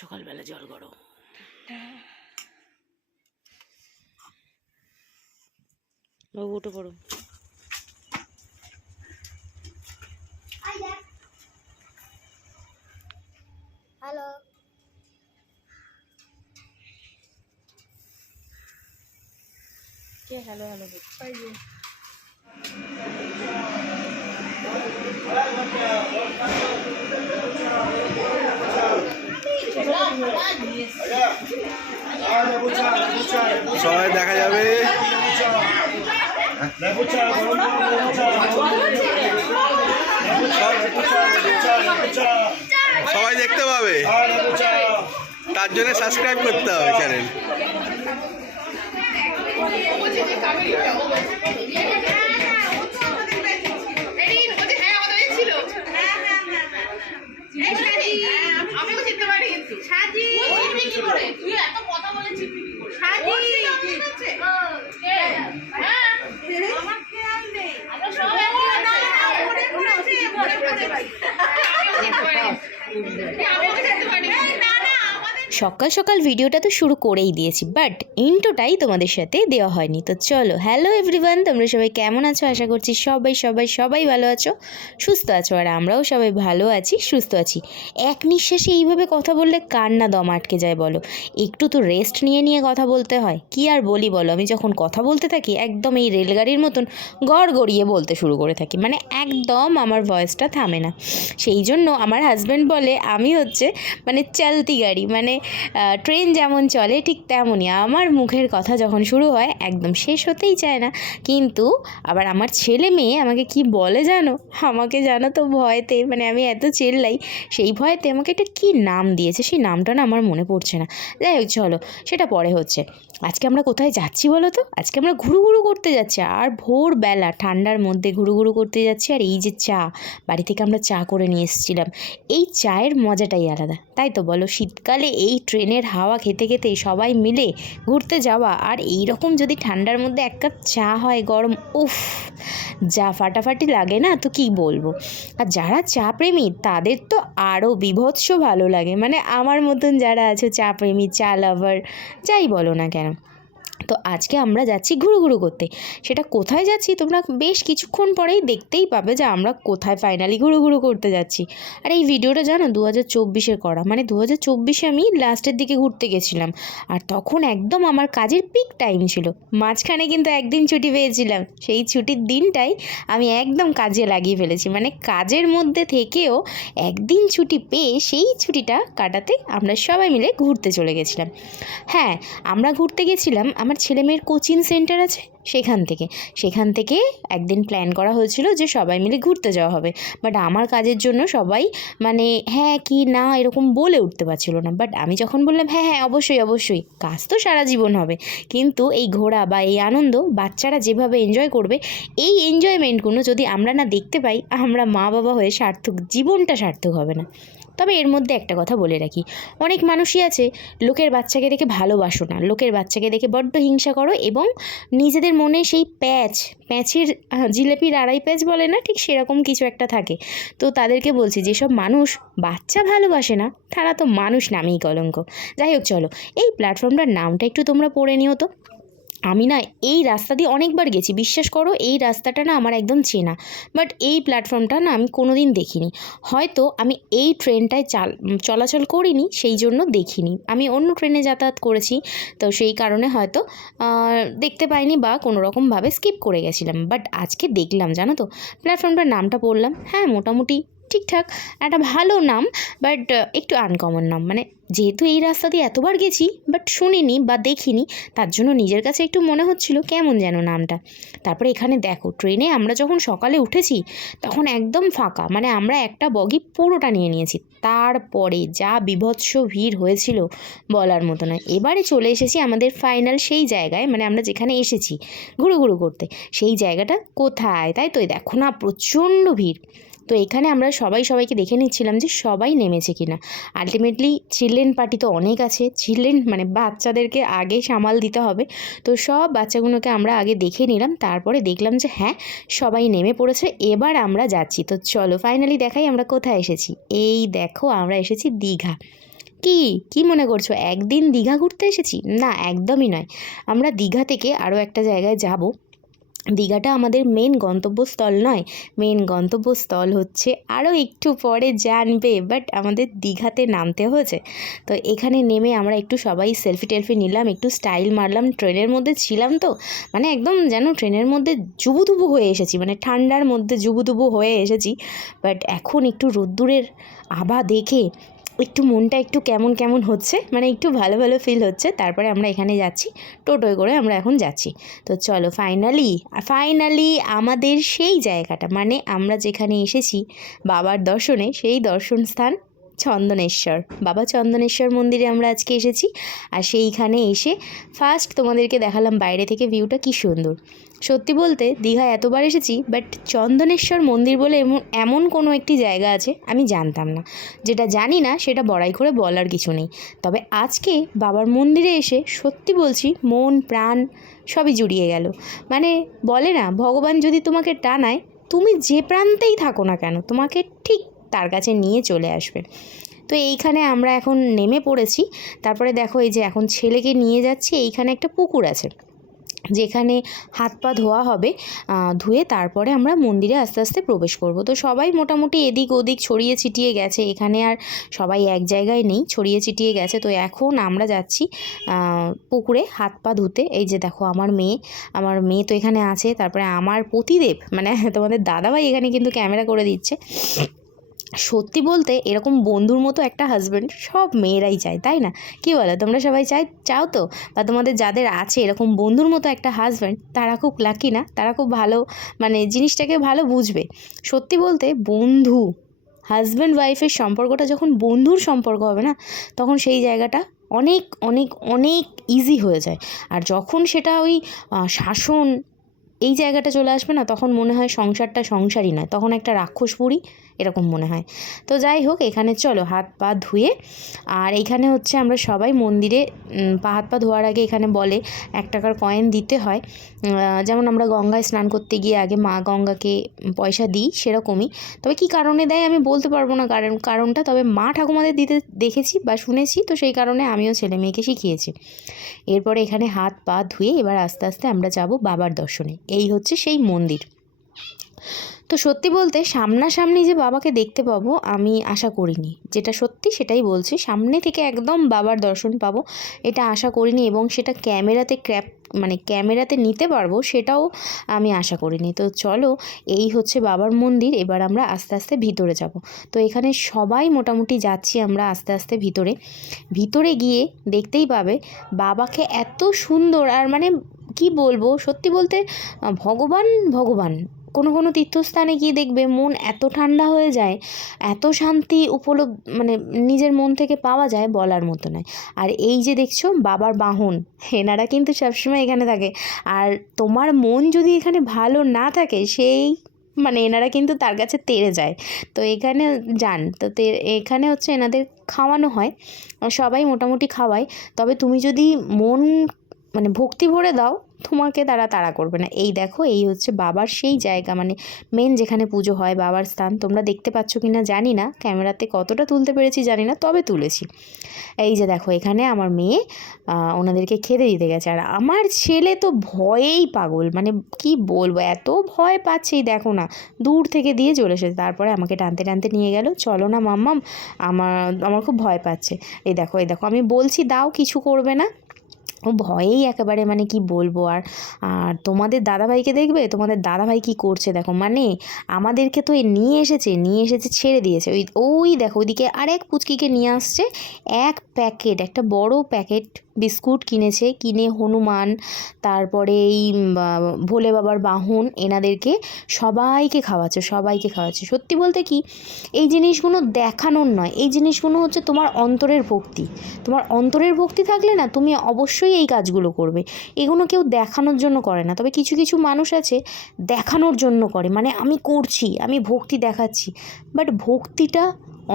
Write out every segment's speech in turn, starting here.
সকালবেলা জল গরম। বাবু উঠে পড়ো। হ্যালো, কে হ্যালো হ্যালো বলছে? সবাই দেখা যাবে। সবাই দেখতে পাবে, তার জন্য সাবস্ক্রাইব করতে হবে চ্যানেল। সকাল সকাল ভিডিওটা তো শুরু করেই দিয়েছি, বাট ইন্ট্রোটাই তোমাদের সাথে দেওয়া হয়নি। তো চলো, হ্যালো এভরিওয়ান, তোমরা সবাই কেমন আছো? আশা করছি সবাই সবাই সবাই ভালো আছো, সুস্থ আছো, আর আমরাও সবাই ভালো আছি, সুস্থ আছি। এক নিঃশ্বাসে এইভাবে কথা বললে কার না দম আটকে যায় বলো? একটু তো রেস্ট নিয়ে নিয়ে কথা বলতে হয়। কি আর বলি বলো, আমি যখন কথা বলতে থাকি একদম এই রেলগাড়ির মতন গড়গড়িয়ে বলতে শুরু করে থাকি, মানে একদম আমার ভয়েসটা থামে না। সেই জন্য আমার হাজব্যান্ড বলে আমি হচ্ছে মানে চলতি গাড়ি, মানে ট্রেন যেমন চলে ঠিক তেমনই। আমার মুখের কথা যখন শুরু হয় একদম শেষ হতেই চায় না। কিন্তু আবার আমার ছেলে মেয়ে আমাকে কি বলে জানো? আমাকে জানো তো ভয়েতে, মানে আমি এত চেল্লাই, সেই ভয়েতে আমাকে একটা কী নাম দিয়েছে, সেই নামটা না আমার মনে পড়ছে না। যাই হোক চলো, সেটা পরে হচ্ছে। আজকে আমরা কোথায় যাচ্ছি বলো তো? আজকে আমরা ঘুরু করতে যাচ্ছি, আর ভোরবেলা ঠান্ডার মধ্যে ঘুরু করতে যাচ্ছি। আর এই যে চা, বাড়ি থেকে আমরা চা করে নিয়ে এসেছিলাম, এই চায়ের মজাটাই আলাদা, তাই তো বলো? শীতকালে এই ট্রেনের হাওয়া খেতে খেতে সবাই মিলে ঘুরতে যাওয়া, আর এই রকম যদি ঠান্ডার মধ্যে এক কাপ চা হয় গরম, উফ, যা ফাটাফাটি লাগে না, তো কি বলবো। আর যারা চা প্রেমী তাদের তো আরও বিভৎস ভালো লাগে, মানে আমার মতন যারা আছে চা প্রেমী, চা লাভার, যাই বলো না কেন। তো আজকে আমরা যাচ্ছি ঘুরু করতে। সেটা কোথায় যাচ্ছি তোমরা বেশ কিছুক্ষণ পরেই দেখতেই পাবে যে আমরা কোথায় ফাইনালি ঘুরু করতে যাচ্ছি। আর এই ভিডিওটা জানো 2024-এর করা, মানে 2024-এ আমি লাস্টের দিকে ঘুরতে গেছিলাম, আর তখন একদম আমার কাজের পিক টাইম ছিল। মাঝখানে কিন্তু একদিন ছুটি পেয়েছিলাম, সেই ছুটির দিনটাই আমি একদম কাজে লাগিয়ে ফেলেছি, মানে কাজের মধ্যে থেকেও একদিন ছুটি পেয়ে সেই ছুটিটা কাটাতে আমরা সবাই মিলে ঘুরতে চলে গেছিলাম। হ্যাঁ, আমরা ঘুরতে গেছিলাম আমার ছেলে মেয়ের কোচিং সেন্টার আছে সেখান থেকে একদিন প্ল্যান করা হয়েছিল যে সবাই মিলে ঘুরতে যাওয়া হবে। বাট আমার কাজের জন্য সবাই মানে হ্যাঁ কি না এরকম বলে উঠতে পারছিল না। বাট আমি যখন বললাম হ্যাঁ হ্যাঁ অবশ্যই, কাজ তো সারা জীবন হবে, কিন্তু এই ঘোরা বা এই আনন্দ বাচ্চারা যেভাবে এনজয় করবে, এই এনজয়মেন্টগুলো যদি আমরা না দেখতে পাই, আমরা মা বাবা হয়ে জীবনটা সার্থক হবে না। তবে এর মধ্যে একটা কথা বলে রাখি, অনেক মানুষই আছে লোকের বাচ্চাকে দেখে ভালোবাসো না, লোকের বাচ্চাকে দেখে বড্ড হিংসা করো, এবং নিজেদের মনে সেই প্যাঁচের জিলেপির আড়াই প্যাঁচ বলে না, ঠিক সেরকম কিছু একটা থাকে। তো তাদেরকে বলছি, যেসব মানুষ বাচ্চা ভালোবাসে না তারা তো মানুষ নামেই কলঙ্ক। যাই হোক চলো, এই প্ল্যাটফর্মটার নামটা একটু তোমরা পড়ে নিও তো। আমি না এই রাস্তা দিয়ে অনেকবার গেছি, বিশ্বাস করো এই রাস্তাটা না আমার একদম চেনা, বাট এই প্ল্যাটফর্মটা না আমি কোনো দিন দেখিনি। হয়তো আমি এই ট্রেনটায় চলাচল করিনি, সেই জন্য দেখিনি, আমি অন্য ট্রেনে যাতায়াত করেছি, তো সেই কারণে হয়তো দেখতে পাইনি বা কোনো রকমভাবে স্কিপ করে গেছিলাম। বাট আজকে দেখলাম, জানো তো, প্ল্যাটফর্মটার নামটা পড়লাম, হ্যাঁ মোটামুটি ঠিকঠাক, একটা ভালো নাম, বাট একটু আনকমন নাম। মানে যেহেতু এই রাস্তা দিয়ে এতবার গেছি বাট শুনিনি বা দেখিনি, তার জন্য নিজের কাছে একটু মনে হচ্ছিল কেমন যেন নামটা। তারপরে এখানে দেখো, ট্রেনে আমরা যখন সকালে উঠেছি তখন একদম ফাঁকা, মানে আমরা একটা বগি পুরোটা নিয়ে নিয়েছি। তারপরে যা বীভৎস ভিড় হয়েছিল বলার মতো নয়। এবারে চলে এসেছি আমাদের ফাইনাল সেই জায়গায়, মানে আমরা যেখানে এসেছি ঘুরু করতে, সেই জায়গাটা কোথায়, তাই তো দেখো না প্রচণ্ড ভিড়। তো এখানে আমরা সবাইকে দেখে নিচ্ছিলাম যে সবাই নেমেছে কিনা। আলটিমেটলি চিলড্রেন পার্টি তো অনেক আছে, মানে বাচ্চাদেরকে আগে সামাল দিতে হবে, তো সব বাচ্চাগুলোকে আমরা আগে দেখে নিলাম, তারপরে দেখলাম যে হ্যাঁ সবাই নেমে পড়েছে, এবার আমরা যাচ্ছি। তো চলো ফাইনালি দেখাই আমরা কোথায় এসেছি। এই দেখো আমরা এসেছি দীঘা। কি মনে করছো একদিন দীঘা ঘুরতে এসেছি? না, একদমই নয়। আমরা দীঘা থেকে আরও একটা জায়গায় যাব। দীঘাটা আমাদের মেন গন্তব্যস্থল নয়, মেন গন্তব্যস্থল হচ্ছে আরও একটু পরে জানবে, বাট আমাদের দীঘাতে নামতে হয়েছে। তো এখানে নেমে আমরা একটু সবাই সেলফি টেলফি নিলাম, একটু স্টাইল মারলাম। ট্রেনের মধ্যে ছিলাম তো, মানে একদম যেন ট্রেনের মধ্যে জুবুধুবু হয়ে এসেছি, মানে ঠান্ডার মধ্যে জুবুধুবু হয়ে এসেছি। বাট এখন একটু রোদ্দুরের আভা দেখে একটু মনটা একটু কেমন কেমন হচ্ছে, মানে একটু ভালো ভালো ফিল হচ্ছে। তারপরে আমরা এখানে যাচ্ছি, টোটোয় করে আমরা এখন যাচ্ছি। তো চলো, ফাইনালি আমাদের সেই জায়গাটা, মানে আমরা যেখানে এসেছি বাবার দর্শনে, সেই দর্শন স্থান চন্দনেশ্বর, বাবা চন্দনেশ্বর মন্দিরে আমরা আজকে এসেছি। আর সেইখানে এসে ফার্স্ট তোমাদেরকে দেখালাম বাইরে থেকে ভিউটা কী সুন্দর। সত্যি বলতে দীঘায় এতবার এসেছি, বাট চন্দনেশ্বর মন্দির বলে এমন কোনো একটি জায়গা আছে আমি জানতাম না। যেটা জানি না সেটা বড়াই করে বলার কিছু নেই। তবে আজকে বাবার মন্দিরে এসে সত্যি বলছি, মন প্রাণ সবই জুড়িয়ে গেল। মানে বলে না, ভগবান যদি তোমাকে টানায়, তুমি যে প্রান্তেই থাকো না কেন, তোমাকে ঠিক তার কাছে নিয়ে চলে আসবে। তো এইখানে আমরা এখন নেমে পড়েছি। তারপরে দেখো, এই যে এখন ছেলেকে নিয়ে যাচ্ছি, এইখানে একটা পুকুর আছে যেখানে হাত পা ধোয়া হবে। ধুয়ে তারপরে আমরা মন্দিরে আস্তে আস্তে প্রবেশ করব। তো সবাই মোটামুটি এদিক ওদিক ছড়িয়ে ছিটিয়ে গেছে, এখানে আর সবাই এক জায়গায় নেই, ছড়িয়ে ছিটিয়ে গেছে। তো এখন আমরা যাচ্ছি পুকুরে হাত পা ধুতে। এই যে দেখো আমার মেয়ে তো এখানে আছে। তারপরে আমার পতিদেব, মানে তোমাদের দাদাভাই এখানে কিন্তু ক্যামেরা করে দিচ্ছে। সত্যি বলতে এরকম বন্ধুর মতো একটা হাজব্যান্ড সব মেয়েরাই চায়, তাই না? কী বলো, তোমরা সবাই চাও তো? বা তোমাদের যাদের আছে এরকম বন্ধুর মতো একটা হাজব্যান্ড, তারা খুব লাকি না? তারা খুব ভালো, মানে জিনিসটাকে ভালো বুঝবে। সত্যি বলতে বন্ধু, হাজব্যান্ড ওয়াইফের সম্পর্কটা যখন বন্ধুর সম্পর্ক হবে না, তখন সেই জায়গাটা অনেক অনেক অনেক ইজি হয়ে যায়। আর যখন সেটা ওই শাসন, এই জায়গাটা চলে আসবে না, তখন মনে হয় সংসারটা সংসারই নয়, তখন একটা রাক্ষসপুরী এরকম মনে হয়। তো যাই হোক, এখানে চলো হাত পা ধুয়ে। আর এইখানে হচ্ছে আমরা সবাই মন্দিরে হাত পা ধোয়ার আগে এখানে বলে 1 টাকার কয়েন দিতে হয়। যেমন আমরা গঙ্গায় স্নান করতে গিয়ে আগে মা গঙ্গাকে পয়সা দিই, সেরকমই। তবে কী কারণে দেয় আমি বলতে পারবো না কারণটা, তবে মা ঠাকুমাদের দিতে দেখেছি বা শুনেছি, তো সেই কারণে আমিও ছেলে মেয়েকে শিখিয়েছি। এরপরে এখানে হাত পা ধুয়ে এবার আস্তে আস্তে আমরা যাব বাবার দর্শনে। এই হচ্ছে সেই মন্দির। তো সত্যি বলতে সামনাসামনি যে বাবাকে দেখতে পাবো আমি আশা করিনি, যেটা সত্যি সেটাই বলছি। সামনে থেকে একদম বাবার দর্শন পাবো এটা আশা করিনি, এবং সেটা ক্যামেরাতে নিতে পারবো সেটাও আমি আশা করিনি। তো চলো, এই হচ্ছে বাবার মন্দির। এবার আমরা আস্তে আস্তে ভিতরে যাব। তো এখানে সবাই মোটামুটি যাচ্ছি আমরা আস্তে আস্তে ভিতরে গিয়ে দেখতেই পাবে বাবাকে এত সুন্দর। আর মানে কি বলবো, সত্যি বলতে ভগবান কোনো তীর্থস্থানে গিয়ে দেখবে মন এত ঠান্ডা হয়ে যায়, এত শান্তি মানে নিজের মন থেকে পাওয়া যায়, বলার মতো নয়। আর এই যে দেখছো বাবার বাহন, এনারা কিন্তু সবসময় এখানে থাকে। আর তোমার মন যদি এখানে ভালো না থাকে, মানে এনারা কিন্তু তার কাছে তেড়ে যায়। তো এখানে যান, তো এখানে হচ্ছে এনাদের খাওয়ানো হয়, সবাই মোটামুটি খাওয়ায়। তবে তুমি যদি মন মানে ভক্তি ভরে দাও, তোমাকে তাড়া করবে না। এই দেখো, এই হচ্ছে বাবার সেই জায়গা, মানে মেন যেখানে পুজো হয়, বাবার স্থান। তোমরা দেখতে পাচ্ছ কি না জানি না, ক্যামেরাতে কতটা তুলতে পেরেছি জানি না, তবে তুলেছি। এই যে দেখো, এখানে আমার মেয়ে ওনাদেরকে খেতে দিতে গেছে। আর আমার ছেলে তো ভয়েই পাগল, মানে কি বলবো, এত ভয় পাচ্ছে, দেখো না, দূর থেকে দিয়ে চলে এসেছে। তারপরে আমাকে টানতে টানতে নিয়ে গেল, চলো না মাম্মাম, আমার খুব ভয় পাচ্ছে। এই দেখো আমি বলছি দাও, কিছু করবে না, ও ভয়েই একেবারে, মানে কি বলবো। আর তোমাদের দাদাভাইকে দেখবে, তোমাদের দাদাভাই কি করছে দেখো, মানে আমাদেরকে তো নিয়ে এসেছে ছেড়ে দিয়েছে। ওই দেখো, ওইদিকে আরেক পুচকিকে নিয়ে আসছে, একটা বড় প্যাকেট বিস্কুট কিনে হনুমান, তারপরে এই ভোলে বাবার বাহন, এনাদেরকে সবাইকে খাওয়াচ্ছে। সত্যি বলতে কি, এই জিনিসগুলো দেখানোর নয়, এই জিনিসগুলো হচ্ছে তোমার অন্তরের ভক্তি থাকলে না, তুমি অবশ্যই এই কাজগুলো করবে। এগুলো কেউ দেখানোর জন্য করে না, তবে কিছু কিছু মানুষ আছে দেখানোর জন্য করে, মানে আমি করছি, আমি ভক্তি দেখাচ্ছি। বাট ভক্তিটা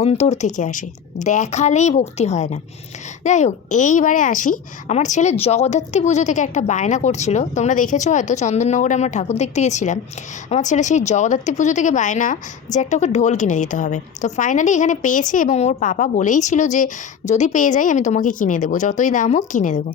অন্তর থেকে আসে, দেখালেই ভক্তি হয় না। যাই হোক, এইবারে আসি। আমার ছেলে জগদ্ধাত্রী পুজো থেকে একটা বায়না করছিল, তোমরা দেখেছো হয়তো, চন্দননগরে আমরা ঠাকুর দেখতে গেছিলাম। আমার ছেলে সেই জগদ্ধাত্রী পুজো থেকে বায়না যে একটা ওকে ঢোল কিনে দিতে হবে। তো ফাইনালি এখানে পেয়েছে, এবং ওর পাপা বলেই ছিল যে যদি পেয়ে যাই আমি তোমাকে কিনে দেবো, যতই দাম হোক কিনে দেবো।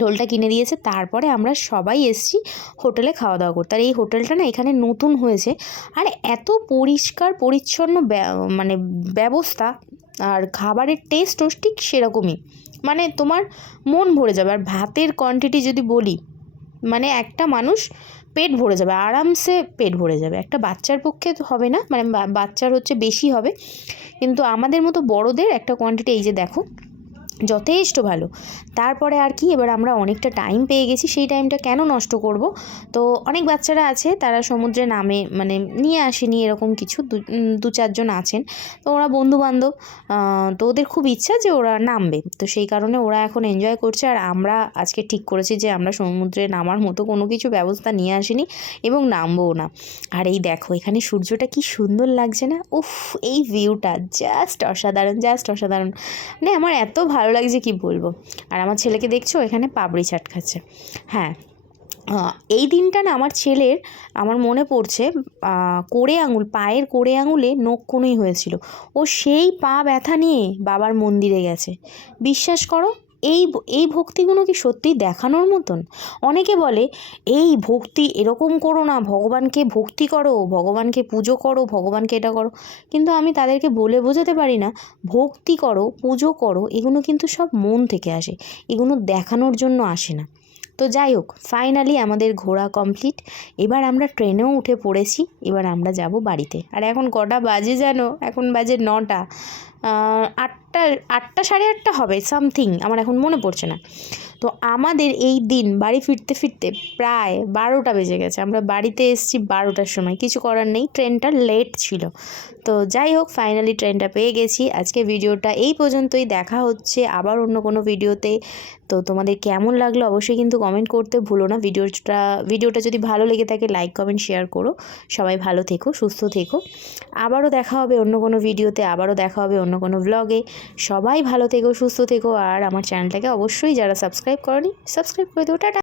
ঢোলটা কিনে দিয়েছে। তারপরে আমরা সবাই এসেছি হোটেলে খাওয়া দাওয়া করতে। আর এই হোটেলটা না এখানে নতুন হয়েছে, আর এত পরিষ্কার পরিচ্ছন্ন মানে ব্যবস্থা, আর খাবারের টেস্টও ঠিক সেরকমই, মানে তোমার মন ভরে যাবে। আর ভাতের কোয়ান্টিটি যদি বলি, মানে একটা মানুষ পেট ভরে যাবে, আরামসে পেট ভরে যাবে। একটা বাচ্চার পক্ষে তো হবে না, মানে বাচ্চার হচ্ছে বেশি হবে, কিন্তু আমাদের মতো বড়দের একটা কোয়ান্টিটি, এই যে দেখো, যথেষ্ট ভালো। তারপরে আর কি, এবার আমরা অনেকটা টাইম পেয়ে গেছি, সেই টাইমটা কেন নষ্ট করব। তো অনেক বাচ্চারা আছে, তারা সমুদ্রে নামে, মানে নিয়ে আসেনি এরকম কিছু, দু চারজন আছেন। তো ওরা বন্ধুবান্ধব, তো ওদের খুব ইচ্ছা যে ওরা নামবে, তো সেই কারণে ওরা এখন এনজয় করছে। আর আমরা আজকে ঠিক করেছি যে আমরা সমুদ্রে নামার মতো কোনো কিছু ব্যবস্থা নিয়ে আসিনি, এবং নামবও না। আর এই দেখো এখানে সূর্যটা কি সুন্দর লাগছে না, উফ, এই ভিউটা জাস্ট অসাধারণ, জাস্ট অসাধারণ, মানে আমার এত ভালো লাগছে কি বলবো। আর আমার ছেলেকে দেখছো এখানে পাপড়ি চাট খাচ্ছে। হ্যাঁ, এই দিনটা না আমার ছেলের, আমার মনে পড়ছে, কোড়ে আঙুল, পায়ের কোড়ে আঙুলে নখ কুনোই হয়েছিল, ও সেই পা ব্যথা নিয়ে বাবার মন্দিরে গেছে। বিশ্বাস করো, এই ভক্তিগুলো কি সত্যিই দেখানোর মতন? অনেকে বলে এই ভক্তি এরকম করো না, ভগবানকে ভক্তি করো, ভগবানকে পুজো করো, ভগবানকে এটা করো, কিন্তু আমি তাদেরকে বলে বোঝাতে পারি না, ভক্তি করো, পুজো করো, এগুলো কিন্তু সব মন থেকে আসে, এগুলো দেখানোর জন্য আসে না। তো যাই হোক, ফাইনালি আমাদের ঘোরা কমপ্লিট। এবার আমরা ট্রেনেও উঠে পড়েছি, এবার আমরা যাব বাড়িতে। আর এখন কটা বাজে জানো? এখন বাজে 9টা, 8টা 8:30 হবে সামথিং, আমার এখন মনে পড়ছে না। তো আমাদের এই দিন বাড়ি ফিরতে ফিরতে প্রায় 12টা বেজে গেছে। আমরা বাড়িতে এসেছি 12টার সময়, কিছু করার নেই, ট্রেনটা লেট ছিল। তো যাই হোক, ফাইনালি ট্রেনটা পেয়ে গেছি। আজকে ভিডিওটা এই পর্যন্তই, দেখা হচ্ছে আবার অন্য কোনো ভিডিওতে। তো তোমাদের কেমন লাগলো অবশ্যই কিন্তু কমেন্ট করতে ভুলো না। ভিডিওটা যদি ভালো লেগে থাকে লাইক কমেন্ট শেয়ার করো। সবাই ভালো থেকো, সুস্থ থেকো। আবারও দেখা হবে অন্য কোনো ভিডিওতে, আবারও দেখা হবে অন্য কোনো ব্লগে। সবাই ভালো থেকো, সুস্থ থেকো। আর আমার চ্যানেলটাকে অবশ্যই যারা সাবস্ক্রাইব করনি, সাবস্ক্রাইব করে দেবো। টাটা।